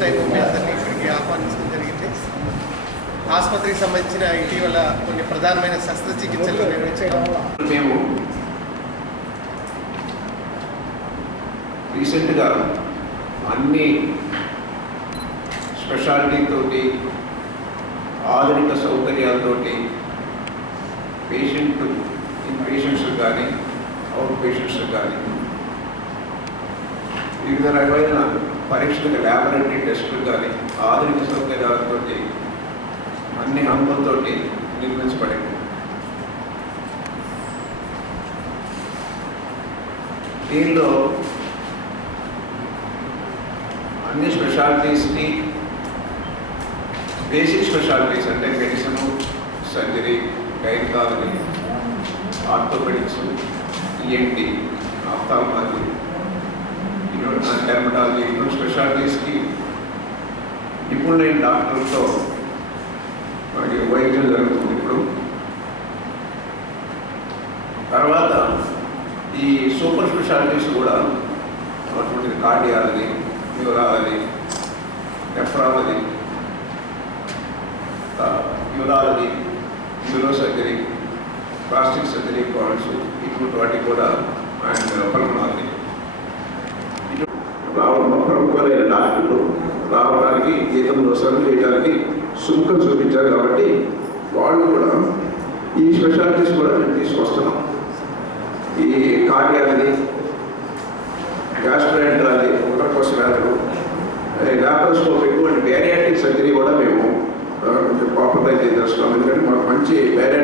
Time మీ అందరినీ ఇక్కడికి ఆహ్వానించడం జరిగింది. ఆసుపత్రికి సంబంధించిన ఇటీవల కొన్ని ప్రధానమైన శస్త్రచికిత్సలు నిర్వహించడం. మేము రీసెంట్గా అన్ని స్పెషాలిటీతోటి ఆధునిక సౌకర్యాలతోటి పేషెంట్ ఇన్ పేషెంట్స్ కానీ అవుట్ పేషెంట్స్ కానీ వివిధ రకమైన పరీక్షలకు ల్యాబొరేటరీ టెస్టులు కానీ ఆధునిక సౌకర్యాలతో అన్ని హంగులతోటి నిర్మించబడింది. దీనిలో అన్ని స్పెషాలిటీస్ని బేసిక్ స్పెషాలిటీస్ అంటే medicine surgery gynaecology orthopaedics ENT ophthalmology dermatology ఇటువంటి స్పెషాలిటీస్కి నిపుణులైన డాక్టర్లతో మనకి వైద్యం జరుగుతుంది ఇప్పుడు. తర్వాత ఈ సూపర్ స్పెషాలిటీస్ కూడా అటువంటి cardiology neurology nephrology neurology neurosurgery plastic surgery points ఇటువంటి వాటికి కూడా అండ్ పల్మనాలజీ రావడం ప్రముఖులైన డాక్టర్లు రావడానికి జీతంలో సర్వ్ చేయడానికి సుముఖం చూపించారు కాబట్టి వాళ్ళు కూడా ఈ స్పెషాలిటీస్ కూడా మేము తీసుకొస్తున్నాం. ఈ కార్డియాలజీ గ్యాస్ట్రాంట్రాలజీ ఉదరకోశ వ్యాధులు ల్యాప్రోస్కోప్ ఇటువంటి బ్యారియాటిక్ సర్జరీ కూడా మేము కొంచెం పాపులరైజ్ చేస్తున్నాం ఎందుకంటే మాకు మంచి బ్యారియా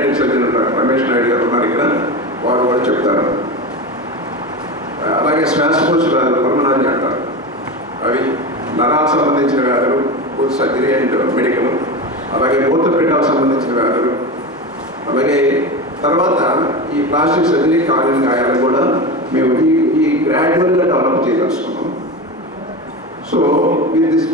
అలాగే శ్వాసకోశ వ్యాధులు పర్మనాన్ని అంటారు. అవి నరాలకు సంబంధించిన వ్యాధులు సర్జరీ అండ్ మెడికల్. అలాగే మూత్రపిండాలకు సంబంధించిన వ్యాధులు. అలాగే తర్వాత ఈ ప్లాస్టిక్ సర్జరీ కాలిన గాయాలు కూడా మేము ఈ ఈ గ్రాడ్యువల్గా డెవలప్ చేయదలుచుకున్నాం. So with this